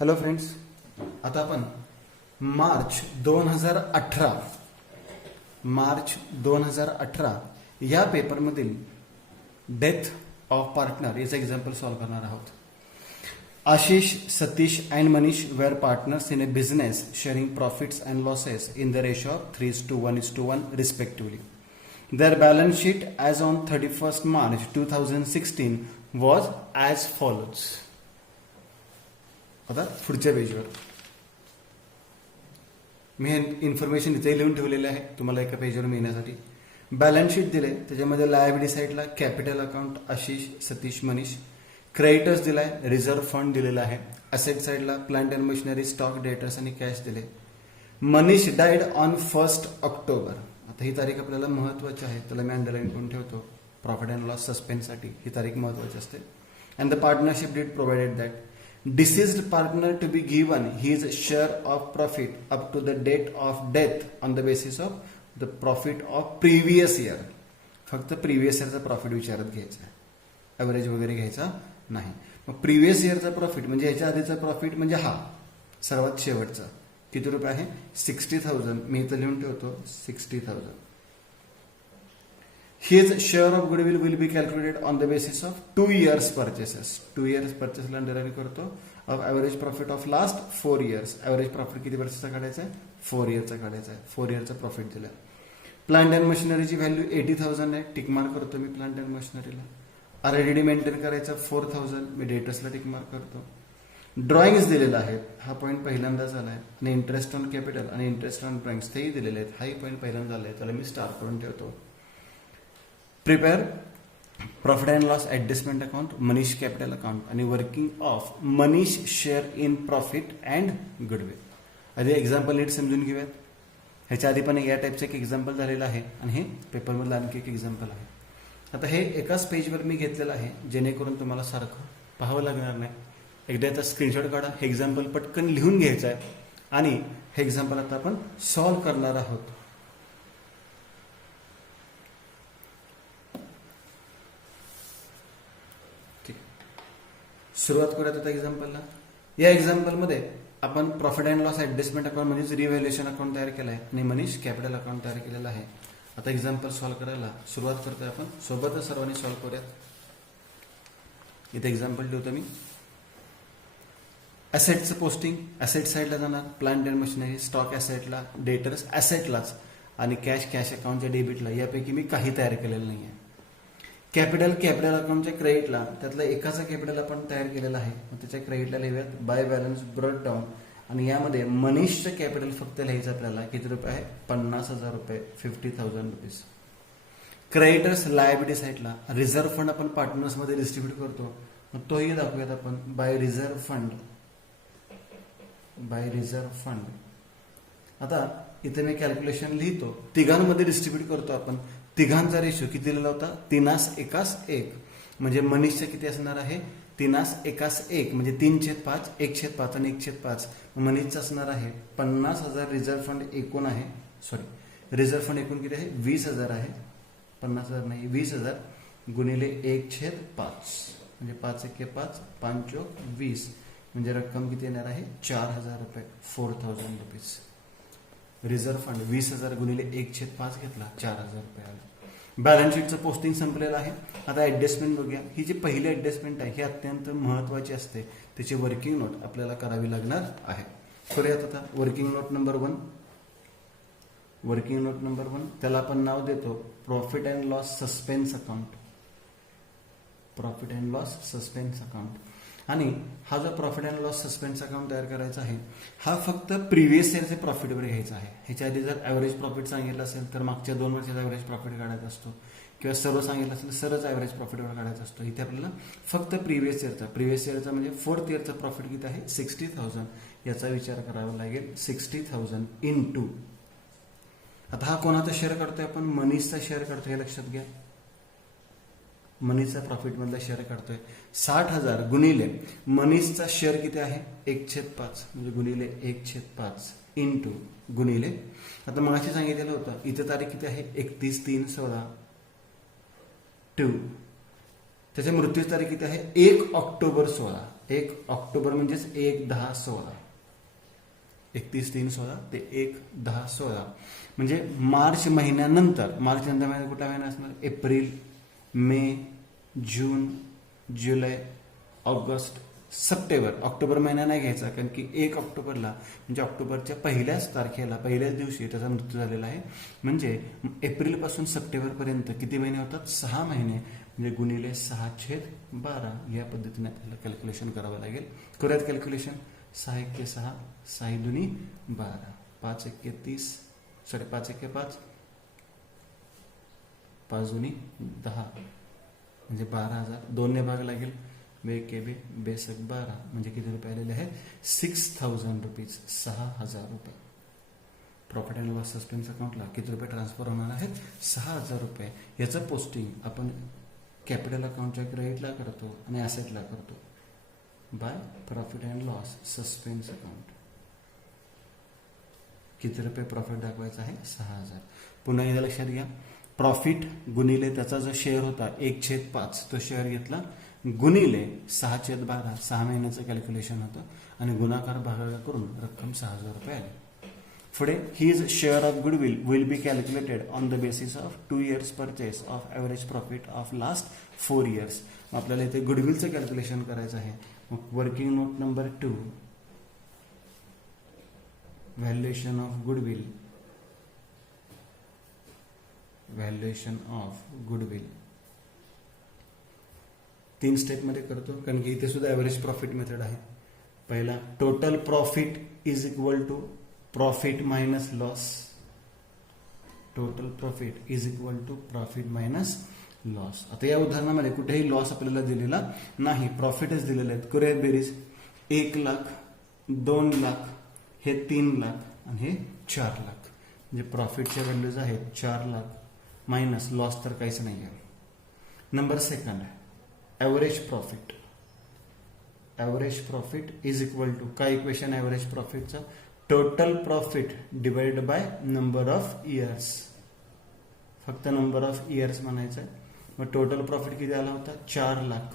Hello friends, आता आपण March 2018 या पेपरमधील डेथ ऑफ पार्टनर याचं एक्झाम्पल सॉल्व्ह करणार आहोत. Ashish, Satish and Manish were partners in a business sharing profits and losses in the ratio of 3:1:1 respectively. Their balance sheet as on 31st March 2016 was as follows. आता पुढच्या पेजवर मी information इथे लिहून ठेवलेले आहे तुम्हाला एका पेजवर मिळण्यासाठी. बॅलन्स शीट दिले, त्याच्यामध्ये लायबिलिटी साईडला capital account Ashish, Satish, Manish. Creditors दिलाय, रिझर्व्ह फंड दिलेला आहे. असेट साईडला plant and machinery, stock, debtors आणि कॅश दिले. Manish died on 1 October. आता ही तारीख आपल्याला महत्वाची आहे, त्याला मी अंडरलाईन करून ठेवतो. प्रॉफिट अँड लॉस सस्पेन्ससाठी ही तारीख महत्वाची असते. And the partnership deed provided that deceased partner to be given his share of profit up to the date of death on the basis of the profit of previous year. फक्त previous इयरचा profit विचारात घ्यायचा आहे, average वगैरे घ्यायचा नाही. मग previous इयरचा प्रॉफिट म्हणजे ह्याच्या आधीचा प्रॉफिट म्हणजे हा सर्वात शेवटचा किती रुपये आहे? 60,000. मी इथं लिहून ठेवतो 60,000. His share of goodwill will be calculated on the basis of 2 years purchases. 2 years पर्चेसला अंडरलाईन करतो. Of average profit of last 4 years. Average profit किती वर्षाचा काढायचा आहे? 4 yearचा काढायचा आहे. 4 yearचा प्रॉफिट दिला. प्लांट अँड मशिनरीची व्हॅल्यू 80,000 आहे. टिकमार्क करतो मी प्लांट अँड मशिनरीला. आरएडीडी मेंटेन करायचा 4,000. मी डेटर्सला टिकमार्क करतो. ड्रॉइंग्स दिलेला आहे, हा पॉईंट पहिल्यांदा झाला आहे. आणि इंटरेस्ट ऑन कॅपिटल आणि इंटरेस्ट ऑन ड्रॉइंग्स तेही दिलेले आहेत, हाही पॉईंट पहिल्यांदा झाला आहे, त्याला मी स्टार करून ठेवतो. Prepare profit and loss adjustment account, Manish capital account आणि working of Manish share in profit and goodwill. आधी एक्झाम्पल नीट समजून घेऊयात. ह्याच्या आधी पण या टाईपचं एक एक्झाम्पल झालेलं आहे आणि हे पेपरमधलं आणखी एक एक्झाम्पल आहे. आता हे एकाच पेजवर मी घेतलेलं आहे, जेणेकरून तुम्हाला सारखं पाहावं लागणार नाही. एकदा याचा स्क्रीनशॉट काढा, हे एक्झाम्पल पटकन लिहून घ्यायचं आहे आणि हे एक्झाम्पल आता आपण सॉल्व्ह करणार आहोत. ठीक, सुरुवात करूयात आता एक्झाम्पलला. या एक्झाम्पलमध्ये आपण profit and loss adjustment account म्हणजे रिव्हॅल्युएशन अकाउंट तयार केलं आहे आणि मनीष कॅपिटल अकाउंट तयार केलेलं आहे. आता एक्झाम्पल सॉल्व्ह करायला सुरुवात करतोय आपण. सोबतच सर्वांनी सॉल्व्ह करूयात. इथे एक्झाम्पल ठेवतो मी. ॲसेटचं पोस्टिंग ॲसेट साईडला जाणार, प्लांट अँड मशिनरी, स्टॉक ॲसेटला, डेटर्स ॲसेटलाच आणि कॅश अकाउंटच्या डेबिटला. यापैकी मी काही तयार केलेलं नाही आहे. कॅपिटल अकाउंटच्या क्रेडिटला त्यातलं एकाचं कॅपिटल आपण तयार केलेलं आहे, मग त्याच्या क्रेडिटला लिहूयात बाय बॅलन्स ब्रॉट डाऊन. आणि यामध्ये मनीषचं कॅपिटल फक्त लिहायचं आपल्याला किती रुपये आहे? 50,000 रुपये, 50,000 रुपीज. क्रेडिटर्स लायबिलिटी साईडला रिझर्व्ह फंड आपण पार्टनर्समध्ये डिस्ट्रीब्यूट करतो, मग तोही दाखवूयात आपण बाय रिझर्व्ह फंड. आता इथे मी कॅल्क्युलेशन लिहितो, तिघांमध्ये डिस्ट्रीब्यूट करतो आपण. तिघांचा रेशो किती लिहिला होता? 3:1:1. म्हणजे मनीषचं किती असणार आहे? 3:1:1 म्हणजे 3/5, 1/5 आणि 1/5. मनीषचं असणार आहे 50,000. रिझर्व्ह फंड एकूण आहे, रिझर्व्ह फंड एकूण किती आहे? 20,000 आहे. 50,000 नाही, 20,000 गुणिले 1/5 म्हणजे 5×1=5, 5×4=20 म्हणजे रक्कम किती येणार आहे? 4,000 रुपये, 4,000 रुपीज. रिझर्व्ह फंड 20,000 गुणिले 1/5 घेतला, 4,000 रुपये आले. बॅलन्स शीटचं पोस्टिंग संपलेलं आहे. आता ऍडजस्टमेंट बघूया. ही जी पहिली ऍडजस्टमेंट आहे ही अत्यंत महत्वाची असते, त्याची वर्किंग नोट आपल्याला करावी लागणार आहे. करूयात आता. Working note number 1. त्याला आपण नाव देतो profit and loss suspense account. आणि हा जो profit and loss suspense account तयार करायचा आहे, हा फक्त प्रिव्हियस इयरचे प्रॉफिटवर घ्यायचा आहे. ह्याच्या आधी जर ॲव्हरेज प्रॉफिट सांगितलं असेल तर मागच्या 2 वर्षाचा ॲव्हरेज प्रॉफिट काढायचा असतो, किंवा सर्व सांगितलं असेल तर सरच ॲव्हरेज प्रॉफिटवर काढायचा असतो. इथे आपल्याला फक्त प्रिव्हियस इयरचा म्हणजे 4th इयरचा प्रॉफिट किती आहे? 60,000. याचा विचार करावा लागेल. 60,000 इंटू. आता हा कोणाचा शेअर काढतोय आपण? मनीषचा शेअर काढतोय, हे लक्षात घ्या. मनीषचा प्रॉफिट मधला शेअर काढतोय. 60,000 गुणिले मनीषचा शेअर किती आहे? 1/5 म्हणजे गुणिले 1/5 इंटू गुणिले. आता मगाशी सांगितलेलं होतं इथे तारीख किती आहे? 31/3/16. त्याच्या मृत्यूची तारीख किती आहे? 1 ऑक्टोबर 16. 1 ऑक्टोबर म्हणजेच 1/10/16, 31/3/16 ते 1/10/16 म्हणजे मार्च महिन्यानंतर. मार्च नंतर महिना कुठला महिना असणार? एप्रिल, मे, जून, जुलै, ऑगस्ट, सप्टेंबर. ऑक्टोबर महिना नाही घ्यायचा कारण की 1 ऑक्टोबरला म्हणजे ऑक्टोबरच्या पहिल्याच तारखेला, पहिल्याच दिवशी त्याचा मृत्यू झालेला आहे. म्हणजे एप्रिल पासून सप्टेंबर पर्यंत किती महिने होतात? 6 महिने. म्हणजे गुणिले 6/12 या पद्धतीने आपल्याला कॅल्क्युलेशन करावं लागेल. करूयात कॅल्क्युलेशन. 6×1=6, 6×2=12, 5×1=30, 5×1=5, 5×2=10 म्हणजे 12,000. 2 ने भाग लागेल. 2×1=12 म्हणजे किती रुपये आलेले आहेत? 6,000 रुपीज, 6,000 रुपये. प्रॉफिट अँड लॉस सस्पेन्स अकाउंटला किती रुपये ट्रान्सफर होणार आहेत? 6,000 रुपये. याचं पोस्टिंग आपण कॅपिटल अकाउंटच्या क्रेडिटला करतो आणि ॲसेटला करतो by profit and loss suspense account. किती रुपये प्रॉफिट दाखवायचं आहे? 6,000. पुन्हा एकदा लक्षात घ्या. प्रॉफिट गुणिले त्याचा जो शेअर होता 1/5 तो शेअर घेतला, गुणिले 6/12 6 महिन्याचं कॅल्क्युलेशन होतं आणि गुणाकार भागाकार करून रक्कम 6,000 रुपये आली. पुढे his share of goodwill will be calculated on the basis of 2 years purchase of average profit of last 4 years. आपल्याला इथे गुडविलचं कॅल्क्युलेशन करायचं आहे. मग working note number 2, valuation of goodwill. Valuation of goodwill 3 स्टेपमध्ये करतो कारण की इथे सुद्धा ॲव्हरेज प्रॉफिट मेथड आहे. पहिला, total profit is equal to profit minus loss. Total profit is equal to profit minus loss. आता या उदाहरणामध्ये कुठेही लॉस आपल्याला दिलेला नाही, प्रॉफिटच दिलेले आहेत. करूयात बेरीज. 1 लाख, 2 लाख, हे 3 लाख आणि हे 4 लाख. म्हणजे प्रॉफिटच्या व्हॅल्यूज आहेत 4 लाख मायनस लॉस तर काहीच नाही आहे. Number second, average profit. Average profit is equal to काय इक्वेशन ॲव्हरेज प्रॉफिटचं? Total profit divided by number of years. फक्त नंबर ऑफ इयर्स म्हणायचं आहे. मग टोटल प्रॉफिट किती आला होता? 4 लाख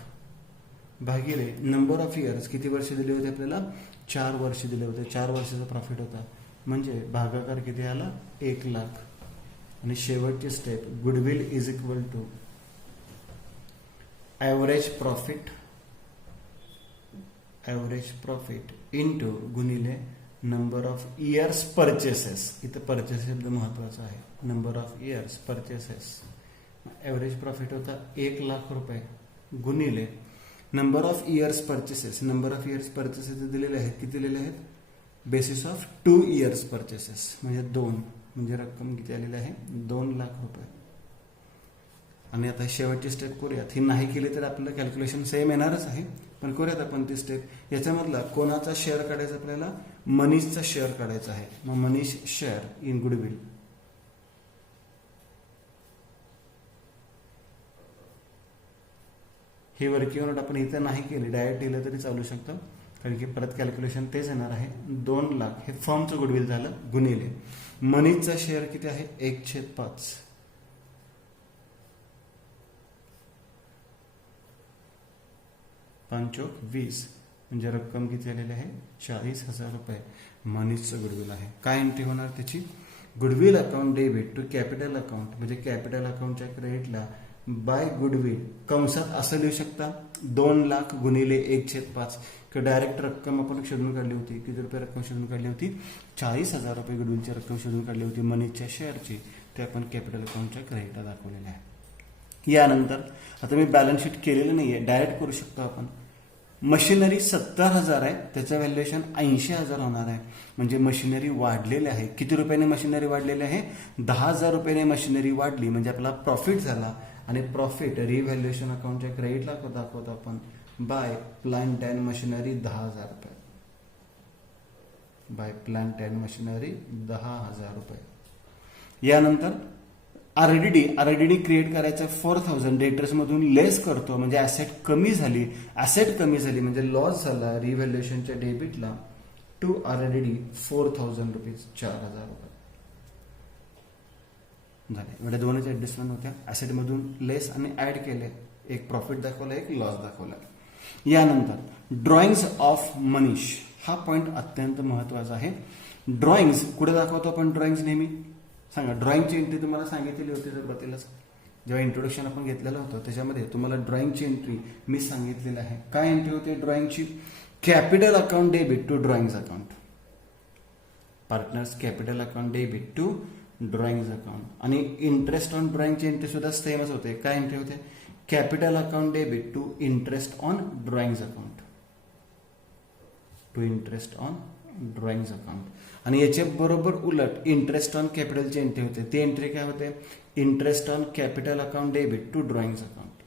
भागिले नंबर ऑफ इयर्स. किती वर्ष दिले होते आपल्याला? 4 वर्ष दिले होते. 4 वर्षाचा प्रॉफिट होता म्हणजे भागाकार किती आला? 1 लाख. आणि शेवटची step, goodwill is equal to average profit into गुणिले नंबर ऑफ इयर्स परचेसेस. इथं परचेस शब्द महत्वाचा आहे. Number of years purchases. Average profit होता 1 लाख रुपये गुणिले number of years purchases. Number of years purchases दिलेले आहेत. किती दिलेले आहेत? बेसिस ऑफ 2 years परचेसेस म्हणजे 2, म्हणजे रक्कम किती आलेली आहे? 2 लाख रुपये. आणि आता शेवटची स्टेप करूयात. ही नाही केली तर आपल्याला कॅल्क्युलेशन सेम येणारच आहे, पण करूयात आपण ती स्टेप. याच्यामधला कोणाचा शेअर काढायचा आपल्याला? मनीषचा शेअर काढायचा आहे. मग Manish share in goodwill. He working note आपण इथे नाही केली, डायरेक्ट दिलं तरी चालू शकतं कारण की परत कॅल्क्युलेशन तेच येणार आहे. 2 लाख हे फर्मचं गुडविल झालं गुणिले मनीषचा शेअर किती आहे? 1/5. 5×20 म्हणजे रक्कम किती आलेली आहे? 40,000 रुपये मनीषचं गुडविल आहे. काय एंट्री होणार त्याची? Goodwill account debit to capital account म्हणजे कॅपिटल अकाउंटच्या क्रेडिटला बाय गुडविल. कंसात असं लिहू शकता 2 लाख गुणिले 1/5 किंवा डायरेक्ट रक्कम आपण शोधून काढली होती. किती रुपये रक्कम शोधून काढली होती? 40,000 रुपये गुडविलची रक्कम शोधून काढली होती मनीषच्या शेअरची. ते आपण कॅपिटल अकाउंटच्या क्रेडिटला दाखवलेले आहे. यानंतर आता मी बॅलन्स शीट केलेलं नाहीये, डायरेक्ट करू शकतो आपण. मशिनरी 70,000 आहे, त्याचं व्हॅल्युएशन 80,000 होणार आहे. म्हणजे मशिनरी वाढलेली आहे. किती रुपयाने मशिनरी वाढलेली आहे? 10,000 रुपयाने मशिनरी वाढली म्हणजे आपला प्रॉफिट झाला. आणि प्रॉफिट रिव्हॅल्युएशन अकाउंटच्या क्रेडिटला दाखवतो आपण बाय प्लांट अँड मशिनरी 10,000 रुपये. बाय प्लांट अँड मशिनरी 10,000 रुपये. यानंतर आरडीडी क्रिएट करायचं 4,000 डेटर्स मधून लेस करतो म्हणजे ऍसेट कमी झाली म्हणजे लॉस झाला रिव्हॅल्युएशनच्या डेबिटला. टू आरडीडी 4,000 रुपीज 4,000 रुपये झाले. म्हणजे दोनच ऍडजस्टमेंट होत्या. ऍसेट मधून लेस आणि ऍड केले. एक प्रॉफिट दाखवला, एक लॉस दाखवला. यानंतर ड्रॉइंग्स ऑफ मनीष, हा पॉइंट अत्यंत महत्वाचा आहे. ड्रॉइंग्स कुठे दाखवतो आपण ड्रॉइंग्स नेहमी? सांगा. ड्रॉइंगची एंट्री तुम्हाला सांगितलेली होती सुरुवातीलाच, जेव्हा इंट्रोडक्शन आपण घेतलेलं होतं त्याच्यामध्ये तुम्हाला ड्रॉइंगची एंट्री मी सांगितलेली आहे. काय एंट्री होते ड्रॉइंगची? Capital account debit to drawings account. Partners capital account debit to drawings account. आणि इंटरेस्ट ऑन ड्रॉइंगची एंट्री सुद्धा सेमच होते. काय एंट्री होते? Capital account debit to interest on drawings account. To interest on drawings account. आणि याच्या बरोबर उलट इंटरेस्ट ऑन कॅपिटलची एंट्री होते. ती एंट्री काय होते? Interest on capital account debit to drawings account.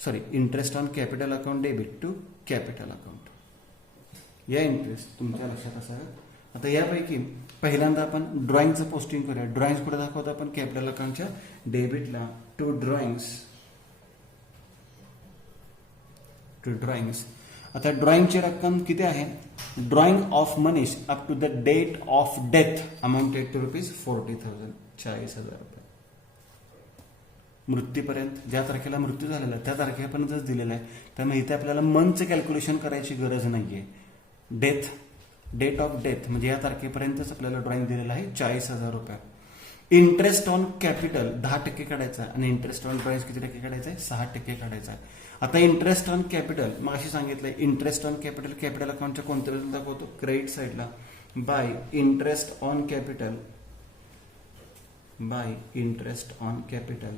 Sorry, interest on capital account debit to capital account. या entries तुमच्या लक्षात असाव्यात. आता यापैकी पहिल्यांदा आपण ड्रॉइंगचं पोस्टिंग करूया. ड्रॉइंग्स कुठे दाखवतो आपण? कॅपिटल अकाउंटच्या डेबिटला टू ड्रॉइंग्स. To drawings. आता ड्रॉइंगची रक्कम किती आहे? Drawing of Manish up to the date of death amounted to ₹40,000. 40,000 रुपये. मृत्यूपर्यंत, ज्या तारखेला मृत्यू झालेला आहे त्या तारखेपर्यंतच दिलेला आहे. त्यामुळे इथे आपल्याला मंथचं कॅल्क्युलेशन करायची गरज नाहीये. डेट ऑफ डेथ म्हणजे या तारखेपर्यंतच आपल्याला ड्रॉइंग दिलेलं आहे 40,000 रुपये. इंटरेस्ट ऑन कॅपिटल 10% काढायचा आणि इंटरेस्ट ऑन ड्रॉइंग किती टक्के काढायचं आहे? 6% काढायचा आहे. आता इंटरेस्ट ऑन कॅपिटल मग अशी सांगितलंय, इंटरेस्ट ऑन कॅपिटल कॅपिटल अकाउंटच्या कोणत्या वेळेला दाखवतो? क्रेडिट साईडला. Bye interest on capital. Bye interest on capital.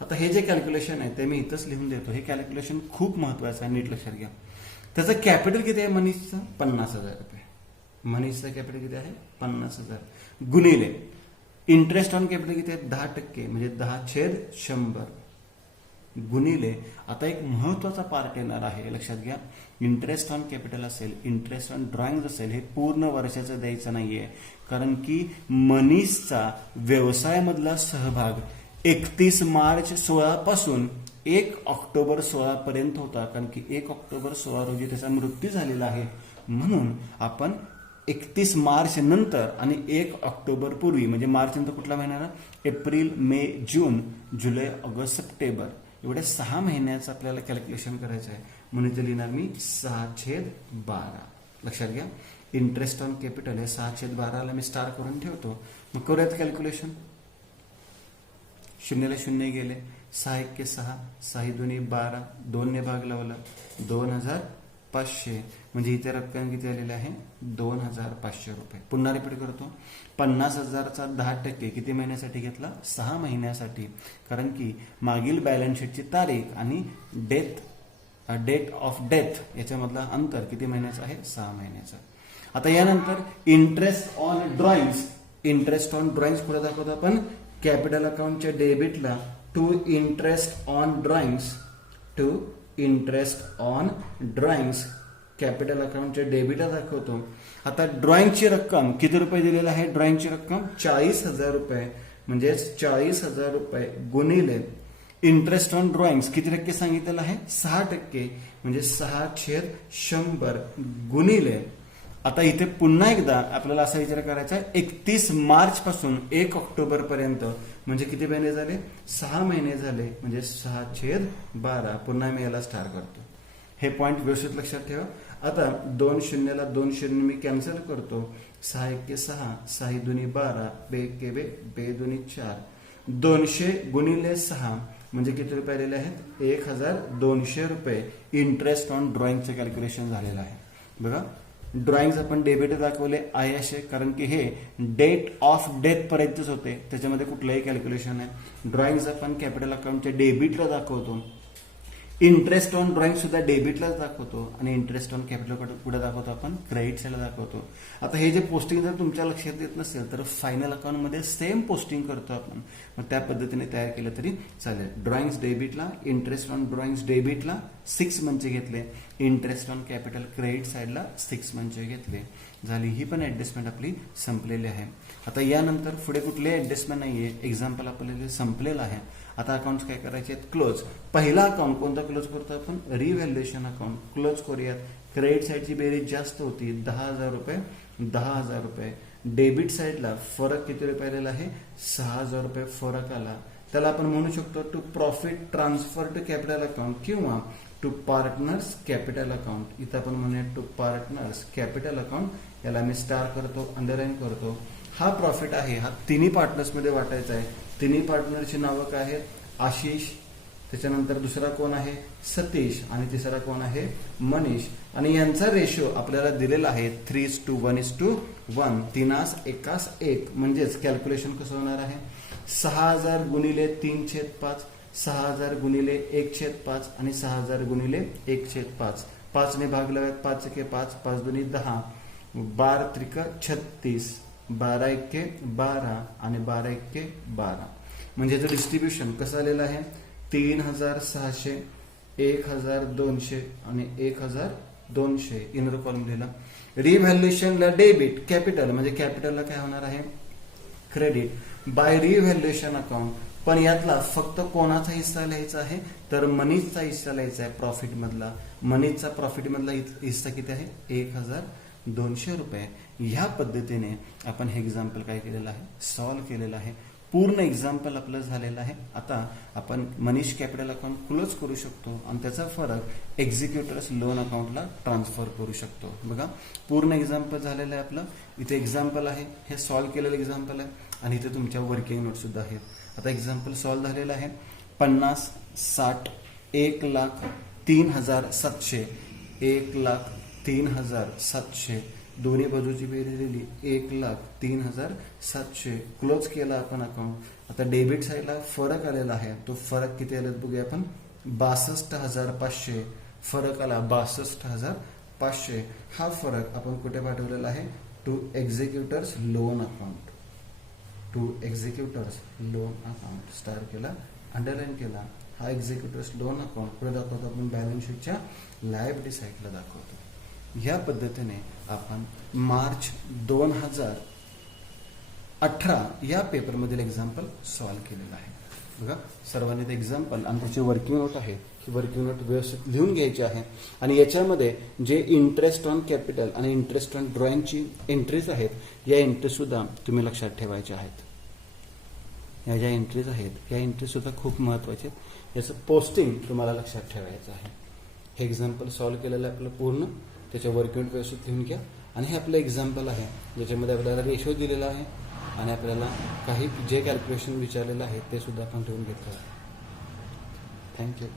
आता हे जे कॅल्क्युलेशन आहे ते मी इथंच लिहून देतो. हे कॅल्क्युलेशन खूप महत्वाचं आहे, नीट लक्षात घ्या. त्याचं कॅपिटल किती आहे मनीषचं? 50,000 रुपये. मनीषचं कॅपिटल किती आहे? 50,000 गुणिले इंटरेस्ट ऑन कॅपिटल किती आहे? 10% म्हणजे 10/100 गुणिले. आता एक महत्वाचा पार्ट येणार आहे, लक्षात घ्या. इंटरेस्ट ऑन कॅपिटल असेल, इंटरेस्ट ऑन ड्रॉइंग असेल, हे पूर्ण वर्षाचं द्यायचं नाहीये. कारण की मनीषचा व्यवसायामधला सहभाग 31 मार्च 16 पासून 1 ऑक्टोबर 16 पर्यंत होता. कारण की 1 ऑक्टोबर 16 रोजी त्याचा मृत्यू झालेला आहे. म्हणून आपण 31 मार्च नंतर आणि 1 ऑक्टोबर पूर्वी, म्हणजे मार्च नंतर कुठला महिना? एप्रिल, मे, जून, जुलै, ऑगस्ट, सप्टेंबर, एवढ्या 6 महिन्याचं आपल्याला कॅल्क्युलेशन करायचं आहे. म्हणून ते लिहिणार मी 6/12. लक्षात घ्या. इंटरेस्ट ऑन कॅपिटल हे 6/12 मी स्टार करून ठेवतो. मग करूयात कॅल्क्युलेशन. 0 0 गेले, 6 6, 6 2 12, 2 ने भाग लावला, 2,500. म्हणजे इथे रक्कम किती आलेली आहे? 2,500 रुपये. पुन्हा रिपीट करतो. 50,000चा 10% किती महिन्यासाठी घेतला? 6 महिन्यासाठी. कारण की मागील बॅलन्स शीटची तारीख आणि डेट ऑफ डेथ याच्यामधला अंतर किती महिन्याचं आहे? 6 महिन्याचं. आता यानंतर interest on drawings. Interest on drawings कुठे दाखवतो आपण? कॅपिटल अकाउंटच्या डेबिटला to interest on drawings. To interest on drawings capital अकाउंटच्या डेबिटला दाखवतो. आता ड्रॉइंगची रक्कम किती रुपये दिलेली आहे? ड्रॉइंगची रक्कम 40,000 रुपये. म्हणजेच 40,000 रुपये गुणिले इंटरेस्ट ऑन ड्रॉइंग्स किती टक्के सांगितलेलं आहे? 6%. म्हणजे 6/100 गुणिले. आता इथे पुन्हा एकदा आपल्याला असा विचार करायचा आहे, 31 मार्च पासून 1 ऑक्टोबर पर्यंत म्हणजे किती महिने झाले? 6 महिने झाले. म्हणजे 6/12. पुन्हा मी याला स्टार करतो. हे पॉइंट व्यवस्थित लक्षात ठेवा. आता 2 0ला 2 0 मी कॅन्सल करतो. 6 1 6, 6 2 12, 2 1 2 2 4. 200 गुणिले 6 म्हणजे किती रुपये आलेले आहेत? 1,200 रुपये इंटरेस्ट ऑन ड्रॉइंगचं कॅल्क्युलेशन झालेलं आहे. बघा, ड्रॉइंग्स आपण डेबिट दाखवले आहे असे, कारण की हे डेट ऑफ डेथ पर्यंतच होते, त्याच्यामध्ये कुठलंही कॅल्क्युलेशन आहे. ड्रॉइंग्स आपण कॅपिटल अकाउंटच्या डेबिटला दाखवतो. इंटरेस्ट ऑन ड्रॉइंग सुद्धा डेबिटलाच दाखवतो आणि इंटरेस्ट ऑन कॅपिटल कुठे दाखवतो आपण? क्रेडिट साईडला दाखवतो. आता हे जे पोस्टिंग जर तुमच्या लक्षात येत नसेल तर फायनल अकाउंटमध्ये सेम पोस्टिंग करतो आपण. मग त्या पद्धतीने तयार केलं तरी चालेल. ड्रॉइंग्स डेबिटला, इंटरेस्ट ऑन ड्रॉइंग्स डेबिटला 6 मंथचे घेतले, इंटरेस्ट ऑन कॅपिटल क्रेडिट साईडला 6 मंथचे घेतले. झाली. ही पण ऍडजस्टमेंट आपली संपलेली आहे. आता यानंतर पुढे कुठले ऍडजस्टमेंट नाहीये. एक्झाम्पल आपल्याला संपलेलं आहे. आता अकाउंट काय करायचे आहेत? क्लोज. पहिला अकाउंट कोणता क्लोज करतो आपण? रिव्हॅल्युएशन अकाउंट क्लोज करूयात. क्रेडिट साईडची बेरीज जास्त होती, 10,000 रुपये, 10,000 रुपये. डेबिट साईडला फरक किती रुपये आलेला आहे? 6,000 रुपये फरक आला. त्याला आपण म्हणू शकतो to profit transfer to capital account किंवा टू पार्टनर्स कॅपिटल अकाउंट. इथं आपण म्हणूया टू पार्टनर्स कॅपिटल अकाउंट. याला मी स्टार करतो, अंडरलाईन करतो. हा प्रॉफिट आहे, हा तिन्ही पार्टनर्स मध्ये वाटायचा आहे. तिन्ही पार्टनरची नावं काय आहेत? आशिष, त्याच्यानंतर दुसरा कोण आहे? सतीश, आणि तिसरा कोण आहे? मनीष. आणि यांचा रेशो आपल्याला दिलेला आहे 3:1:1. 3:1:1. म्हणजेच कॅल्क्युलेशन कसं होणार आहे? 6,000 गुणिले 3/5, 6,000 गुणिले 1/5 आणि 6,000 गुणिले 1/5. 5 ने भागल्यावर 5 एके 5, 5 दुनी 10, 12 त्रिक 36, 12 एके 12 आणि 12 एके 12. म्हणजे याचं डिस्ट्रीब्युशन कसं आलेलं आहे? 3,600, 1,200 आणि 1,200. इनर कॉलम लिहिला. रिव्हॅल्युएशनला डेबिट, कॅपिटल म्हणजे कॅपिटलला काय होणार आहे? Credit by revaluation account. पण यातला फक्त कोणाचा हिस्सा लिहायचा आहे? तर मनीषचा हिस्सा लिहायचा आहे प्रॉफिट मधला. मनीषचा प्रॉफिट मधला हिस्सा किती आहे? 1,200 रुपये. ह्या पद्धतीने आपण हे एक्झाम्पल काय केलेलं आहे? सॉल्व्ह केलेलं आहे. पूर्ण एक्झाम्पल आपलं झालेलं आहे. आता आपण मनीष कॅपिटल अकाउंट क्लोज करू शकतो आणि त्याचा फरक एक्झिक्युटर्स लोन अकाउंटला ट्रान्सफर करू शकतो. बघा, पूर्ण एक्झाम्पल झालेलं आहे आपलं. इथे एक्झाम्पल आहे, हे सॉल्व्ह केलेलं एक्झाम्पल आहे आणि इथे तुमच्या वर्किंग नोट सुद्धा आहेत. आता एक्झाम्पल सॉल्व्ह झालेलं आहे. 50, 60, 1,03,700, 1,03,700. दोन्ही बाजूची बेरीज दिली, 1,03,700. क्लोज केला आपण अकाउंट. आता डेबिट साईडला फरक आलेला आहे. तो फरक किती आला बघूया आपण. 62,500 फरक आला. 62,500. हा फरक आपण कुठे पाठवलेला आहे? To executors loan account. To executors loan account. Star केला, अंडरलाईन केला. हा एक्झिक्युटर्स लोन अकाउंट पुढे दाखवतो आपण बॅलन्स शीटच्या लायबिलिटी साईडला दाखवतो. या पद्धतीने आपण मार्च 2018 या पेपरमधील एक्झाम्पल सॉल्व्ह केलेलं आहे. बघा, सर्वांनी ते एक्झाम्पल आणि त्याची वर्किंग नोट आहे, ही वर्किंग नोट व्यवस्थित लिहून घ्यायची आहे. आणि याच्यामध्ये जे इंटरेस्ट ऑन कॅपिटल आणि इंटरेस्ट ऑन ड्रॉइंगची एंट्रीज आहेत, या एंट्रीज सुद्धा तुम्ही लक्षात ठेवायच्या आहेत. या ज्या एंट्रीज आहेत, या एंट्रीज सुद्धा खूप महत्वाचे आहेत. याचं पोस्टिंग तुम्हाला लक्षात ठेवायचं आहे. हे एक्झाम्पल सॉल्व्ह केलेलं आहे आपलं पूर्ण. त्याच्या वर्किंग व्यवस्थित लिहून घ्या. आणि हे आपलं एक्झाम्पल आहे ज्याच्यामध्ये आपल्याला रेशो दिलेला आहे आणि आपल्याला काही जे कॅल्क्युलेशन विचारलेलं आहे ते सुद्धा आपण लिहून घेतलं आहे. थँक्यू.